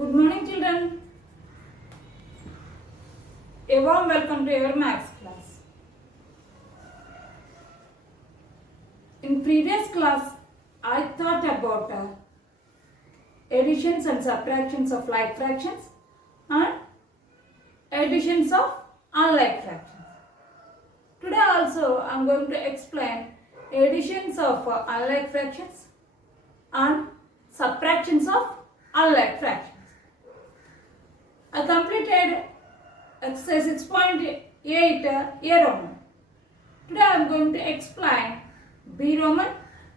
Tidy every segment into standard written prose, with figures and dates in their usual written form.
Good morning, children. A warm welcome to your maths class. In previous class, I thought about additions and subtractions of like fractions and additions of unlike fractions. Today also, I am going to explain additions of unlike fractions and subtractions of unlike fractions. I completed exercise 6.8 A Roman. Today I am going to explain B Roman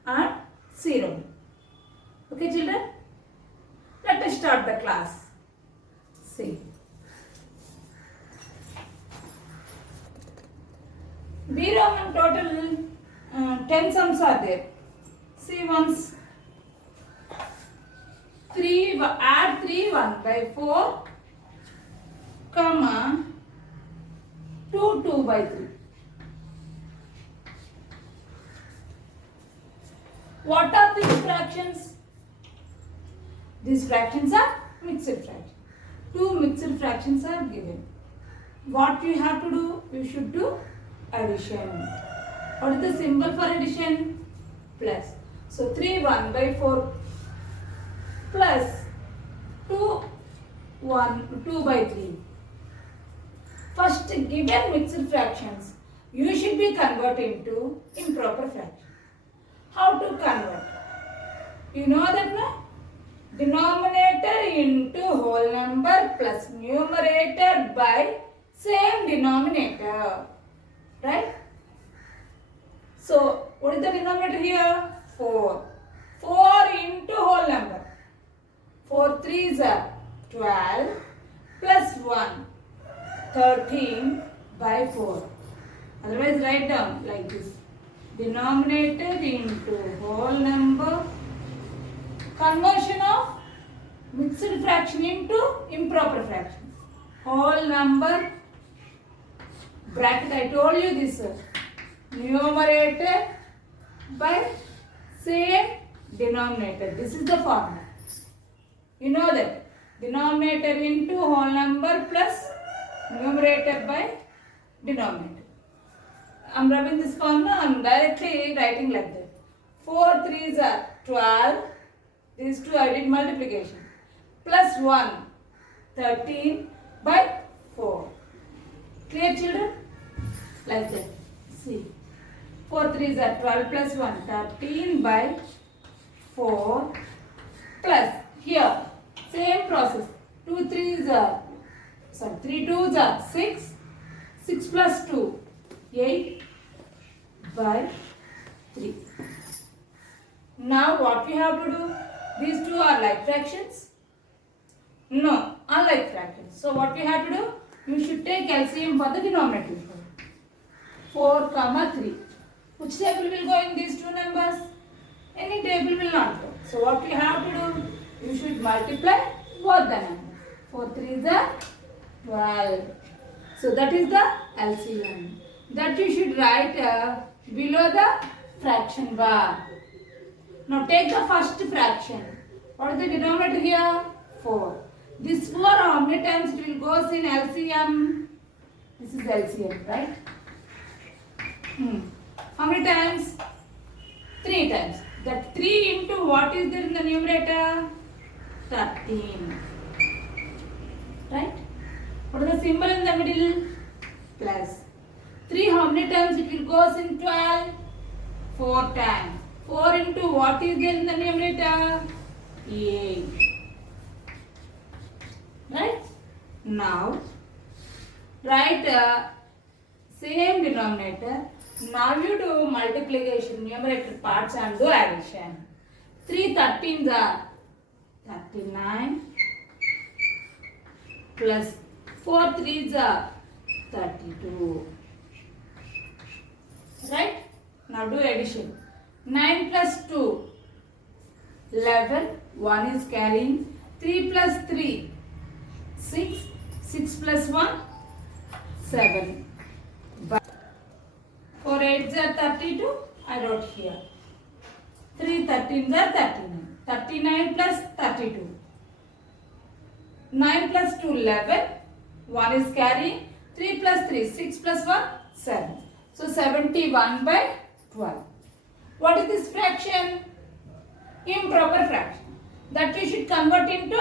and C Roman. Okay, children? Let us start the class. See. B Roman total 10 sums are there. C ones 3 add 3 1 by 4 comma 2 2 by 3. What are these fractions? These fractions are mixed fractions. Two mixed fractions are given. What you have to do? You should do addition. What is the symbol for addition? Plus. So 3 1 by 4 plus 2 1 2 by 3. First, given mixed fractions, you should be converting to improper fraction. How to convert? You know that no? Denominator into whole number plus numerator by same denominator. Right? So, what is the denominator here? 4. 4 into whole number. 4 3s are 12 plus 1. 13 by 4. Otherwise write down like this. Denominator into whole number. Conversion of mixed fraction into improper fraction. Whole number. Bracket, I told you this. Numerator by same denominator. This is the formula. You know that. Denominator into whole number plus numerator by denominator. I am rubbing this formula, I am directly writing like that. 4 3s are 12. These two I did multiplication. Plus 1, 13 by 4. Clear, children? Like that. See. 4 3s are 12 plus 1, 13 by 4 plus here. Same process. 2 3s are 3 2s are 6. 6 plus 2, 8 by 3. Now what we have to do? These two are like fractions? No, unlike fractions. So what we have to do? You should take LCM for the denominator. 4 comma 3. Which table will go in these two numbers? Any table will not go. So what we have to do? You should multiply both the numbers. 4 3s are 12. So that is the LCM. That you should write below the fraction bar. Now take the first fraction. What is the denominator here? 4. This 4 how many times it will goes in LCM? This is LCM, right? How many times? 3 times. That 3 into what is there in the numerator? 13. Right? What is the symbol in the middle? Plus. 3 how many times it will goes in 12? 4 times. 4 into what is there in the numerator? 8. Right? Now, write same denominator. Now you do multiplication, numerator parts and do addition. 3 13s are 39 plus 4 3s are 32. Right? Now do addition. 9 plus 2, 11. 1 is carrying. 3 plus 3, 6. 6 plus 1, 7. 4 8s are 32. I wrote here. 3 13s are 39. 39 plus 32. 9 plus 2, 11. 1 is carrying. 3 plus 3, 6 plus 1, 7. So 71 by 12. What is this fraction? Improper fraction. That you should convert into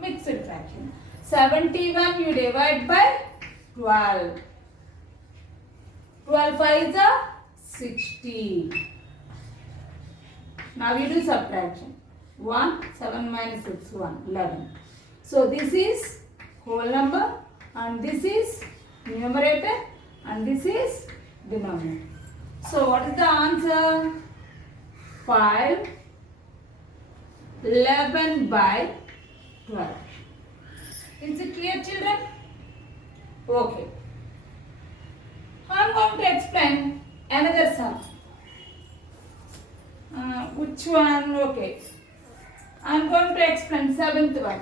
mixed fraction. 71 you divide by 12. 12 5 is 60. Now you do subtraction. 1, 7 minus 6, 1, 11. So this is whole number and this is numerator and this is denominator. So what is the answer? 5, 11 by 12. Is it clear, children? Okay. I am going to explain another sum. Which one? Okay. I am going to explain seventh one.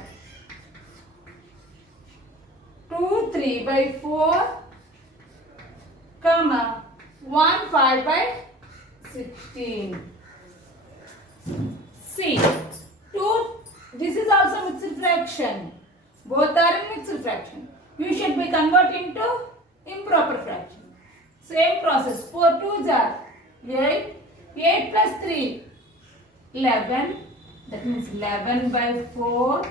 2, 3 by 4, comma, 1, 5 by 16. See, 2, this is also mixed fraction. Both are in mixed fraction. You should be converting to improper fraction. Same process. 4 2s are 8. 8 plus 3, 11. That means 11 by 4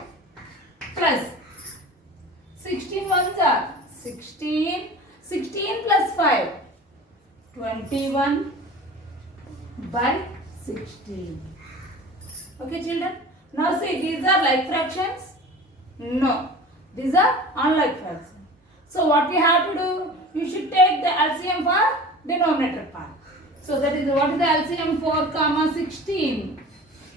plus 16 ones are 16. 16 plus 5, 21 by 16. Okay, children. Now see, these are like fractions? No. These are unlike fractions. So what we have to do? You should take the LCM for denominator part. So that is what is the LCM 4 comma 16.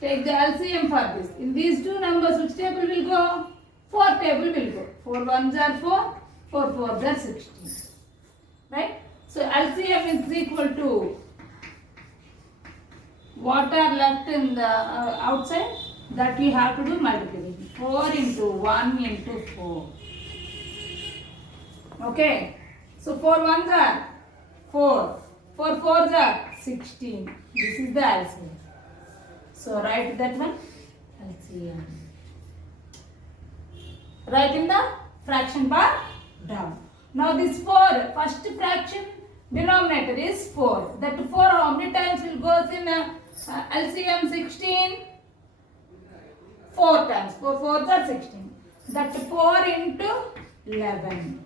Take the LCM for this. In these two numbers, which table will go? 4 table will go. 4 ones are 4, 4 fours are 16. Right? So LCM is equal to what are left in the outside, that we have to do multiplication. 4 into 1 into 4. Okay. So 4 ones are 4. 4 fours are 16. This is the LCM. So write that one. LCM. Write in the fraction bar down. Now this 4, first fraction denominator is 4. That 4 how many times will goes in LCM 16? 4 times. 4 fours are 16. That 4 into 11.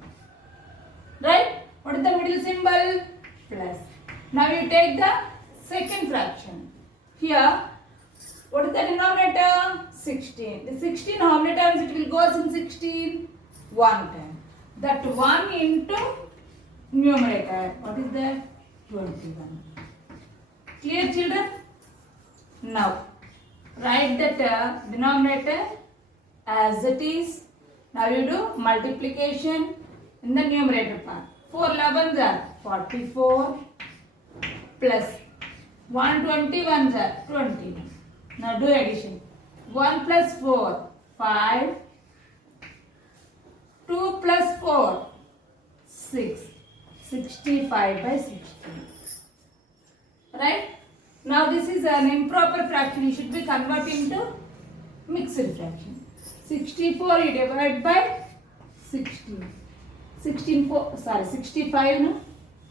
Right? What is the middle symbol? Plus. Now you take the second fraction. Here, what is the denominator? 16. The 16 how many times it will goes in 16? 1 time. That 1 into numerator. What is that? 21. Clear, children? Now, write that denominator as it is. Now you do multiplication in the numerator part. 4 11s are 44 plus 121s are 20. Now do addition. 1 plus 4, 5. 2 plus 4, 6. 65 by 16. Right? Now this is an improper fraction. You should be converting to mixed fraction. 64 you divide by 16. 65 no?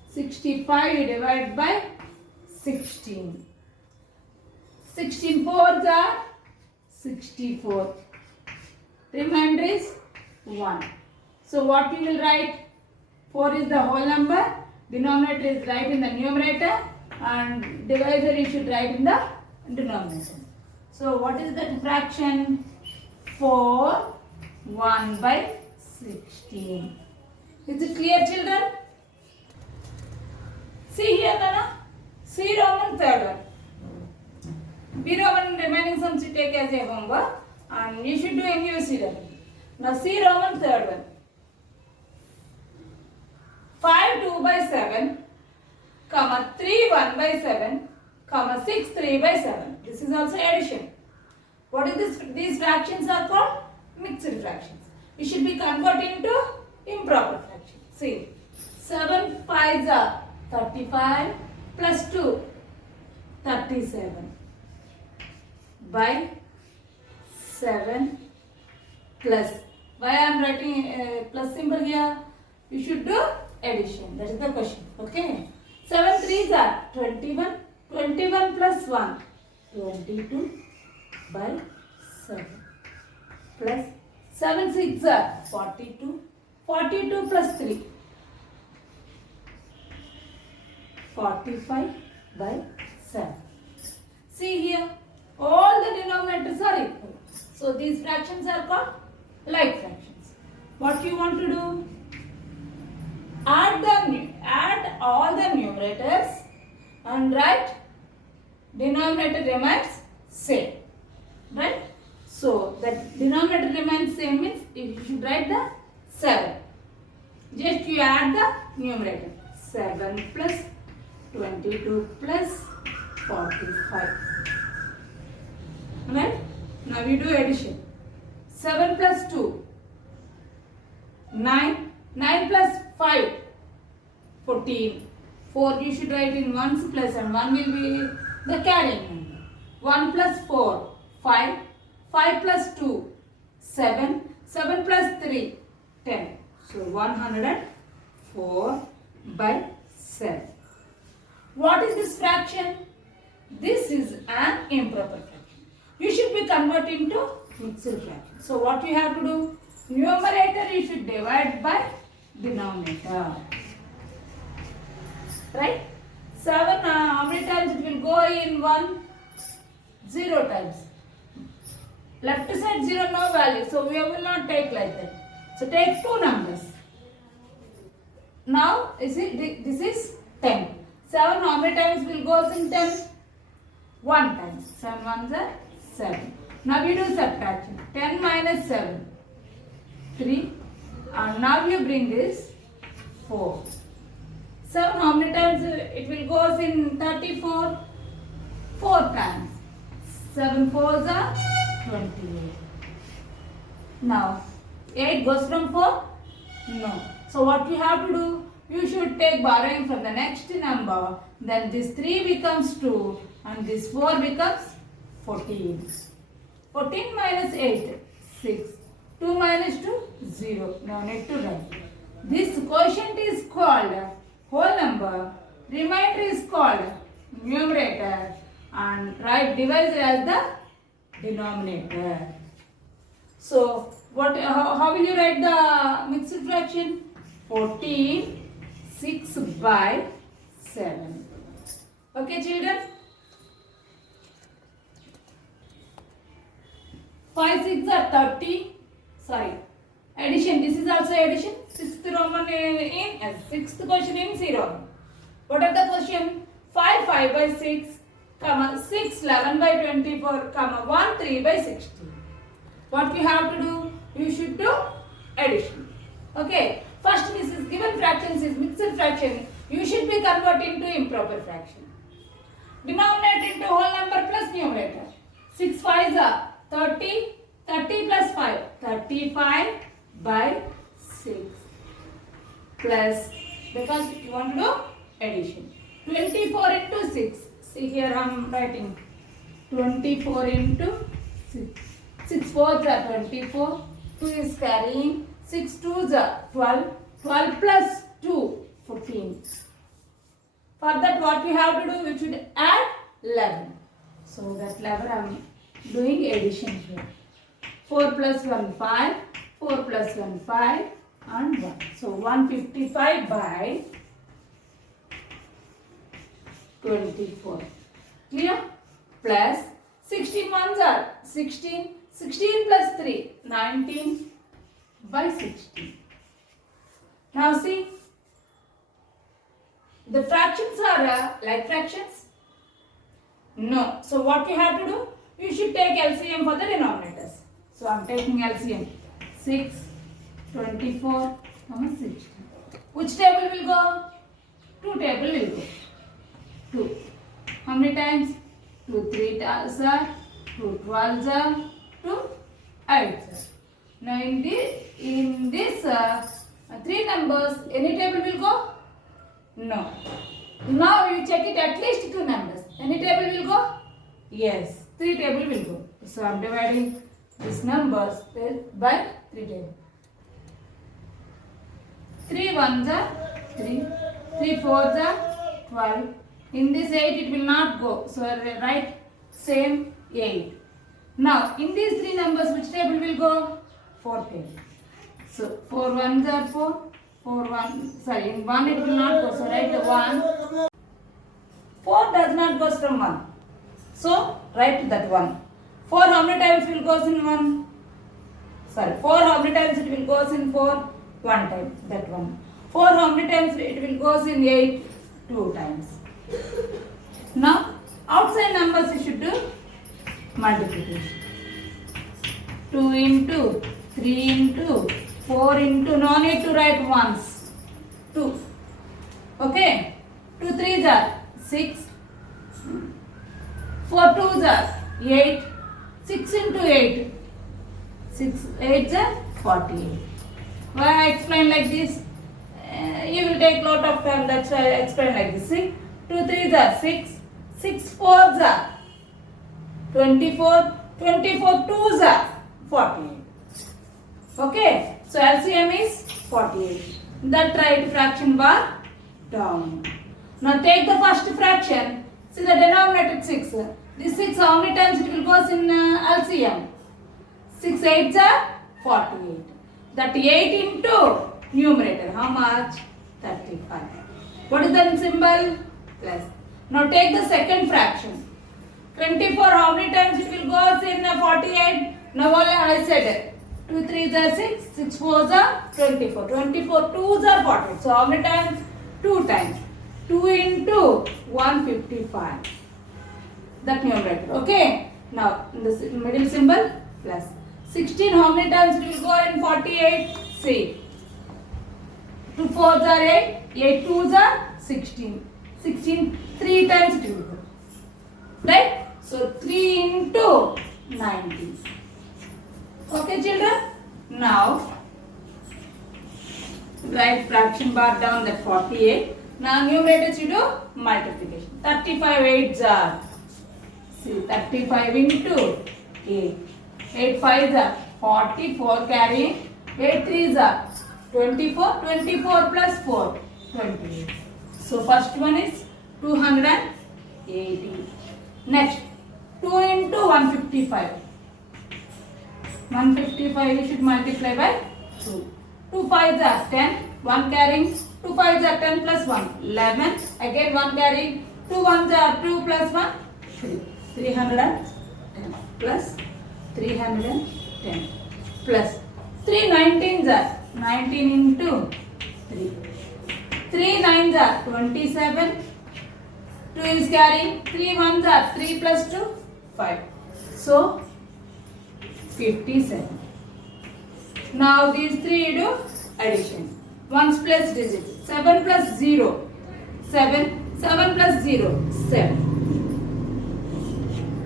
65 you divide by 16. 16 fours are 64. Remainder is 1. So what you will write? 4 is the whole number. Denominator is right in the numerator. And divisor you should write in the denominator. So what is that fraction? 4 1 by 16. Is it clear, children? See here, Nana. C Roman third one. B Roman remaining sums you take as a homework and you should do MUCW. Now C Roman third one. 5 2 by 7, comma 3 1 by 7, comma 6 3 by 7. This is also addition. What is this? These fractions are called mixed fractions. You should be converting to improper fraction. See, 7 5s are 35 plus 2, 37 by 7 plus Why I am writing plus symbol here? You should do addition. That is the question. Okay. 7 3s are 21. 21 plus 1. 22 by 7. Plus 7 6 are 42. 42 plus 3. 45 by 7. See here. All the denominators are equal. So these fractions are called like fractions. What you want to do? Add all the numerators and write denominator remains same. Right? So the denominator remains same means you should write the 7. Just you add the numerator. 7 plus 22 plus 45. Right? Now you do addition. 7 plus 2. 9. 9 plus 5. 14. 4 you should write in ones place and 1 will be the carrying number. 1 plus 4. 5. 5 plus 2. 7. 7 plus 3. 10. So 104 by 7. What is this fraction? This is an improper fraction. You should be converting to mixed fraction. So what you have to do? Numerator you should divide by denominator. Right? 7 how many times it will go in 1? 0 times. Left side 0 no value. So we will not take like that. So take 2 numbers. Now this is 10. 7 how many times will go in 10? 1 time. 7 ones are 7. Now we do subtraction. 10 minus 7. 3. And now you bring this 4. 7 how many times it will go in 34? 4 times. 7 4s are 28. Now 8 goes from 4? No. So what you have to do? You should take borrowing from the next number. Then this 3 becomes 2 and this 4 becomes 14. 14 minus 8, 6. 2 minus 2, 0. No need to write. This quotient is called whole number. Remainder is called numerator. And write divisor as the denominator. So how will you write the mixed fraction? 14 6 by 7. Okay children? 5 6 are 30. Sorry. Addition. This is also addition. 6th Roman in 6th question in 0. What are the question? 5 5 by 6, 6 11 by 24, 1 3 by 16. What you have to do? You should do addition. Okay. First this is given fractions is mixed fraction. You should be converting to improper fraction. Denominator into whole number plus numerator. 6 5s are 30. 30 plus 5. 35 by 6. Plus, because you want to do addition. 24 into 6. See here I am writing. 24 into 6. 6 4s are 24. 2 is carrying. 6 2s are 12. 12 plus 2, 14. For that what we have to do? We should add 11. So that 11 I am doing addition here. 4 plus 1, 5. 4 plus 1, 5. And 1. So 155 by 24. Clear? Plus 16 ones are 16. 16 plus 3, 19 by 16. Now see, the fractions are like fractions? No. So what you have to do? You should take LCM for the denominators. So I am taking LCM. 6, 24, 16. Which table will go? 2 table will go. 2. How many times? 2 3 times are 2 12s are 2 8s. Now in this 3 numbers, any table will go? No. Now you check it at least 2 numbers. Any table will go? Yes. 3 table will go. So I am dividing these numbers by 3 tables. 3 ones are 3. 3 fours are 12. In this 8 it will not go. So write same 8. Now in these three numbers which table will go? 4 table. So 4 ones are 4. 4 1. Sorry, in 1 it will not go. So write the 1. 4 does not go from 1. So write that 1. 4 how many times will goes in 1? Sorry, 4 how many times it will goes in 4? 1 time. That 1. 4 how many times it will goes in 8? 2 times. Now outside numbers you should do multiplication. 2 into 3 into 4 into, no need to write ones. 2. Okay. 2 3s are 6. 4 2s are 8. 6 into 8. 6 8s are 48. Why I explain like this? You will take lot of time, that's why I explain like this. See? 2 3s are 6. 6 4s are 24. 24 2s are 48. Okay. So LCM is 48. That right fraction bar down. Now take the first fraction. See the denominator 6. This 6 how many times it will goes in LCM? 6 8s are 48. That 8 into numerator. How much? 35. What is the symbol? Plus. Now take the second fraction. 24 how many times it will goes in 48? Now only I said it. 2 3s are 6. 6 4s are 24. 24 2s are 48. So how many times? 2 times. 2 into 155. That numerator. Okay. Now in the middle symbol plus. 16 how many times it will go in 48? See. 2 4s are 8. 8 2s are 16. 16 3 times it will go. Right? So 3 into 90. Okay children? Now write fraction bar down that 48. Now numerators you do multiplication. 35 8s are. See 35 into 8. 8 5s are 44 carrying. 8 3s are 24. 24 plus 4 28. So first one is 280. Next 2 into 155. 155 you should multiply by 2. 2 5s are 10. 1 carrying. 2 5s are 10 plus 1. 11. Again 1 carrying. 2 1s are 2 plus 1. 3. 310 plus 310 plus 3 19s are 19 into 3. 3 9s are 27. 2 is carrying. 3 1s are 3 plus 2 5. So 57. Now these three you do addition. Ones plus digits. 7 plus 0. 7. 7 plus 0. 7.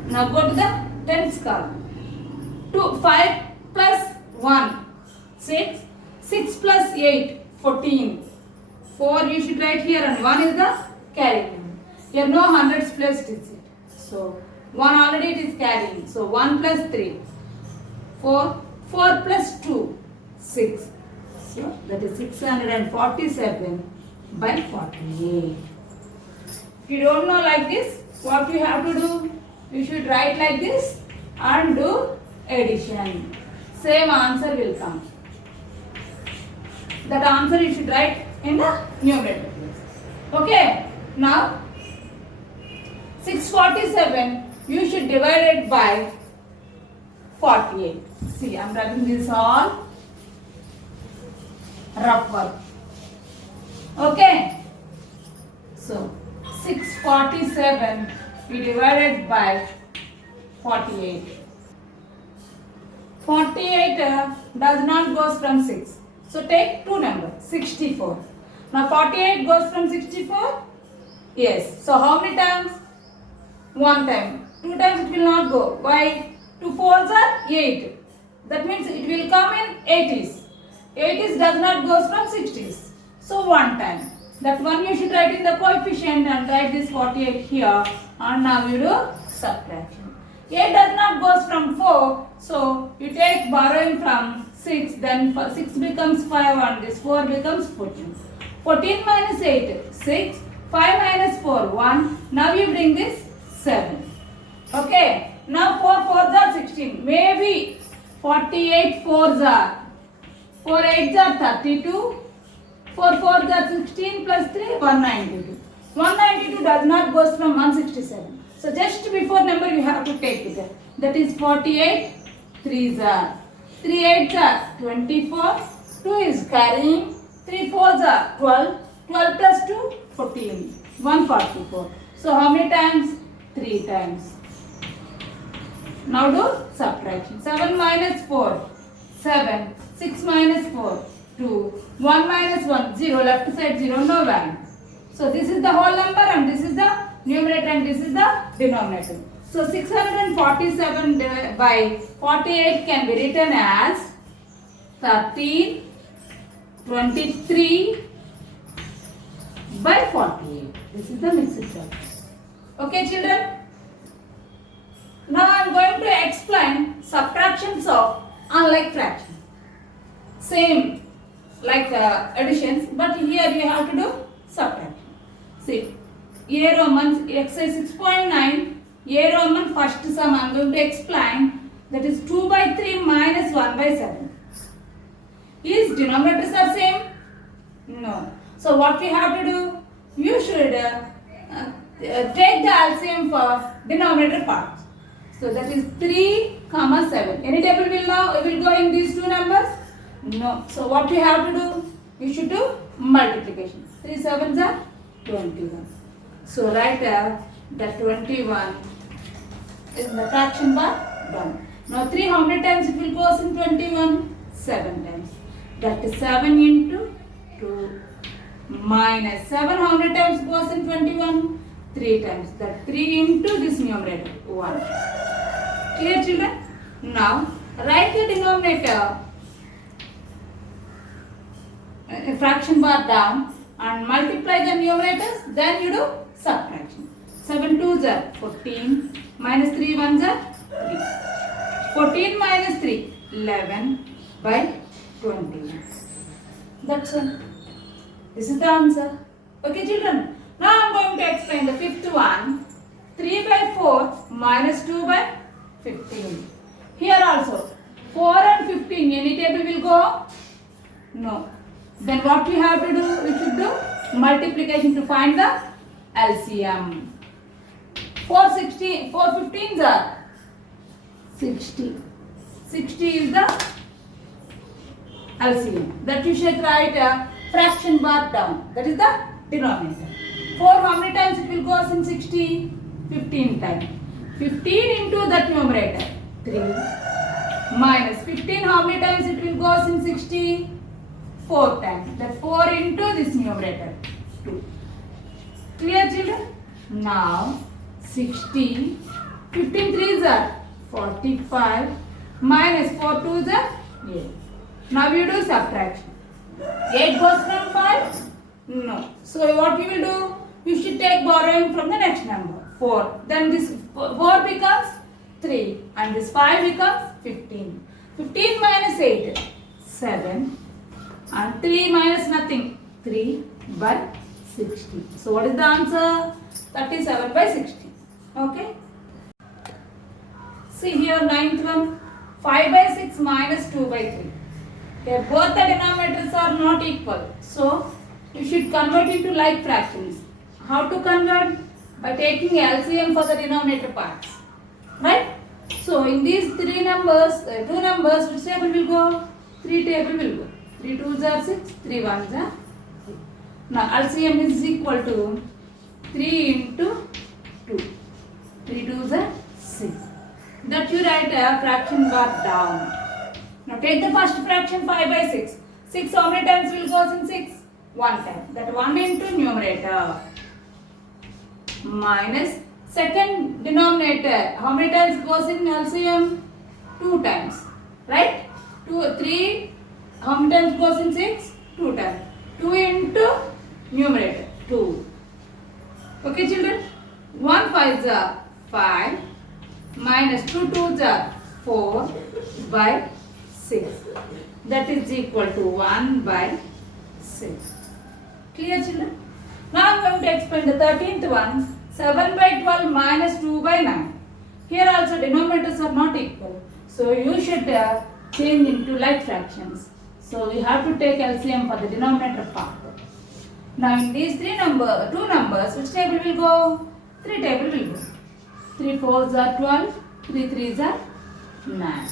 Now go to the tens column. 2 5 plus 1. 6. 6 plus 8. 14. 4 you should write here and 1 is the carrying number. Here no hundreds plus digit. So 1 already it is carrying. So 1 plus 3. 4. 4 plus 2. 6. So that is 647 by 48. If you don't know like this, what you have to do? You should write like this and do addition. Same answer will come. That answer you should write in the numerator place. Okay. Now 647 you should divide it by 48. See, I am writing this all rough work. Okay. So 647 we divided by 48. 48 does not goes from 6. So take two numbers, 64. Now 48 goes from 64? Yes. So how many times? One time. Two times it will not go. Why? 2 4s are 8. That means it will come in 80s. 80s does not goes from 60s. So one time. That one you should write in the coefficient and write this 48 here. And now you do subtraction. 8 does not goes from 4. So you take borrowing from 6, then 6 becomes 5 and this 4 becomes 14. 14 minus 8, 6, 5 minus 4, 1. Now you bring this 7. Okay, now 4 4s are 16. Maybe 48 4s are. 4 8s are 32. 4 4s are 16 plus 3, 192. 192 does not go from 167. So just before number you have to take it. That is 48 3s are. 3 8s are 24. 2 is carrying. 3 4s are 12. 12 plus 2, 14. 144. So how many times? 3 times. Now do subtraction. 7 minus 4, 7. 6 minus 4, 2. 1 minus 1, 0. Left side 0, no value. So this is the whole number and this is the numerator and this is the denominator. So 647 by 48 can be written as 13, 23 by 48. This is the mixed term. Okay children? Now I am going to explain subtractions of unlike fraction. Same like additions, but here you have to do subtraction. See, A Roman exercise 6.9, A Roman first sum I am going to explain, that is 2 by 3 minus 1 by 7. Is denominators are same? No. So what we have to do? You should take the LCM for denominator part. So that is 3, 7. Any table will go in these two numbers? No. So what we have to do? You should do multiplication. 3 7s are 21. So write the 21 is the fraction bar done. Now 3 how many times it will go in 21? 7 times. That is 7 into 2 minus 7 how many times goes in 21? 3 times. That 3 into this numerator 1. Clear children? Now write the denominator fraction bar down and multiply the numerators, then you do subtraction. 7 2s are 14 minus 3 1s are 3. 14 minus 3, 11 by 21. That's all. This is the answer. Okay children. Now I am going to explain the fifth one. 3 by 4 minus 2 by 15. Here also 4 and 15 any table will go? No. Then what we have to do? We should do multiplication to find the LCM. 4 15s are 60. 60 is the LCM. That you should write a fraction bar down. That is the denominator. 4 how many times it will go in 60? 15 times. 15 into that numerator 3 minus 15 how many times it will go in 60? 4 times. That 4 into this numerator 2. Clear children? Now 60, 15 3s are 45 minus 4 2s are 8. Now you do subtraction. 8 goes from 5? No. So what you will do? You should take borrowing from the next number 4. Then this 4 becomes 3 and this 5 becomes 15. 15 minus 8, 7 and 3 minus nothing, 3 by 60. So what is the answer? 37 by 60. Okay. See here ninth one, 5 by 6 minus 2 by 3. Here both the denominators are not equal. So you should convert into like fractions. How to convert? By taking LCM for the denominator parts. Right? So in these three numbers, two numbers, which table will go? 3 table will go. 3 2s are 6, 3 1s are 3. Now LCM is equal to 3 into 2. 3 2s are 6. That you write a fraction bar down. Now take the first fraction 5 by 6. 6 how many times will go in 6? 1 time. That 1 into numerator minus second denominator. How many times goes in LCM? 2 times. Right? 2, 3. How many times goes in 6? 2 times. 2 into numerator 2. Okay children? 1 5s are 5 minus 2 2s are 4 by 6. that is equal to 1 by 6. Clear, children? Now I am going to explain the 13th one. 7 by 12 minus 2 by 9. Here also denominators are not equal. So you should change into like fractions. So we have to take LCM for the denominator part. Now in these two numbers, which table will go? 3 table will go. 3 4s are 12, 3 3s are 9.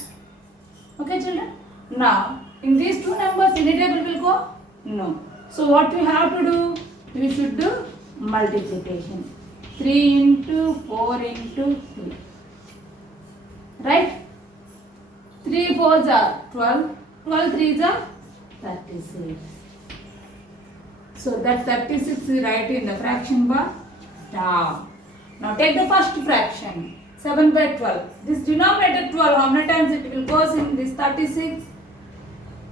Okay, children? Now in these two numbers, any table will go? No. So what we have to do? We should do multiplication. 3 into 4 into 3. Right? 3 4s are 12, 12 3s are 36. So that 36 is right in the fraction bar down. Now take the first fraction, 7 by 12. This denominator 12, how many times it will goes in this 36?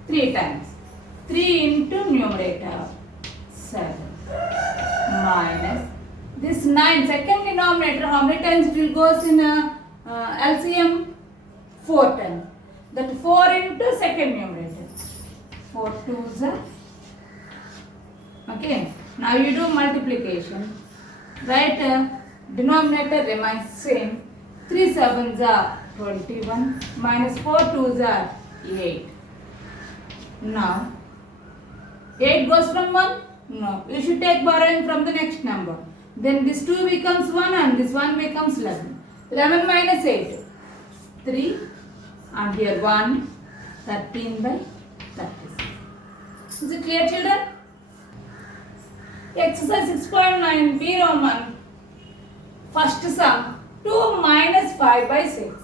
3 times. 3 into numerator, 7 minus this 9, second denominator, how many times it will goes in LCM? 4 times. That 4 into second numerator, 4 2s are. Okay, now you do multiplication. Right, denominator remains same. 3 7s are 21 minus 4 2s are 8. Now 8 goes from 1? No. You should take borrowing from the next number. Then this 2 becomes 1 and this 1 becomes 11. 11 minus 8. 3 and here 1. 13 by 36. Is it clear, children? Exercise 6.9 B Roman. First sum 2 minus 5 by 6.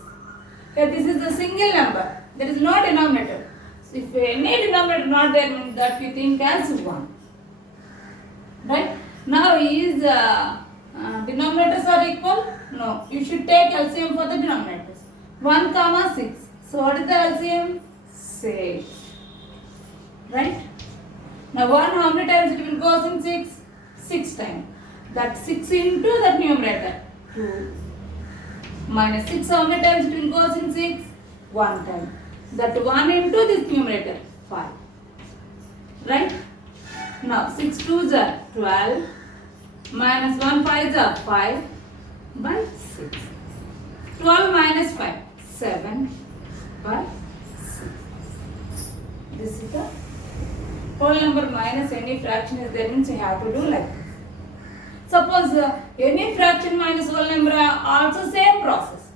Here this is a single number. There is no denominator. So if any denominator not there, means that we think as 1. Right? Now is denominators are equal? No. You should take LCM for the denominators. 1 comma 6. So what is the LCM? 6. Right? Now 1 how many times it will goes in 6? 6 times. That 6 into that numerator 2 minus 6 how many times it will goes in 6? 1 time. That 1 into this numerator 5. Right? Now 6 2s are 12 minus 1 5s are 5 by 6. 12 minus 5, 7 by 6. This is the whole number minus any fraction is there, means you have to do like this. Suppose any fraction minus whole number are also same process.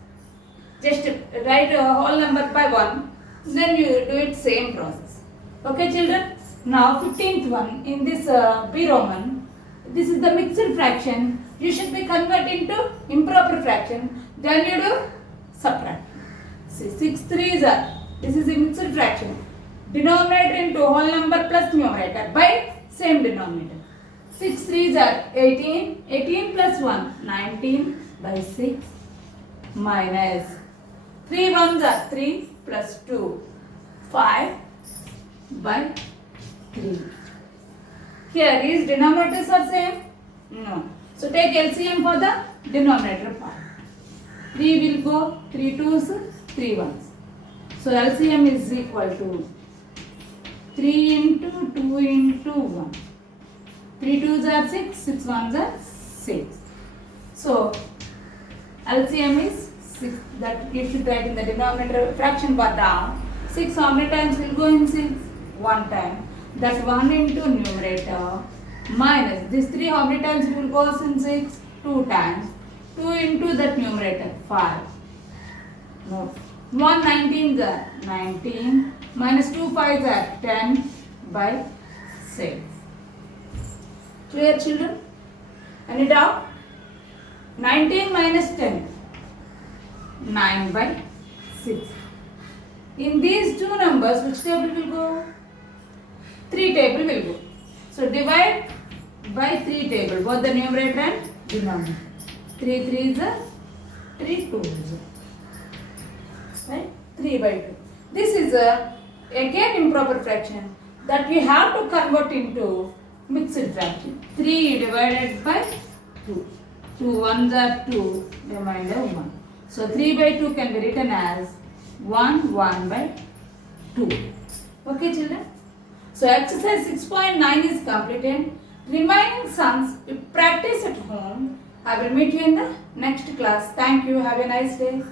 Just write a whole number by 1, then you do it same process. Okay, children? Now 15th one in this B Roman, this is the mixed fraction. You should be converted into improper fraction. Then you do subtract. See 6 3s are, this is a mixed fraction. Denominator into whole number plus numerator by same denominator. 6 3s are 18, 18 plus 1, 19 by 6 minus 3 1s are 3 plus 2, 5 by 3. Here is denominators are same? No. So take LCM for the denominator part. 3 will go, 3 2s, 3 1s. So LCM is equal to 3 into 2 into 1. 3 2s are 6, 6 1s are 6. So LCM is 6. That you should write in the denominator fraction bar down. 6 how many times will go in 6? 1 time. That 1 into numerator minus this 3 how many times it will go in 6? 2 times. 2 into that numerator 5. No. 1 19s are 19 minus 2 5s are 10 by 6. Clear, children? Any doubt? 19 minus 10, 9 by 6. In these two numbers, which table will go? 3 table will go. So divide by 3 table, both the numerator and denominator. 3 3s are 3 2s. Right? 3 by 2. This is again improper fraction that we have to convert into mixed fraction. 3 divided by 2. 2 1s are 2, remainder 1. So 3 by 2 can be written as 1 1 by 2. Okay, children. So exercise 6.9 is completed. Remaining sums you practice at home. I will meet you in the next class. Thank you. Have a nice day.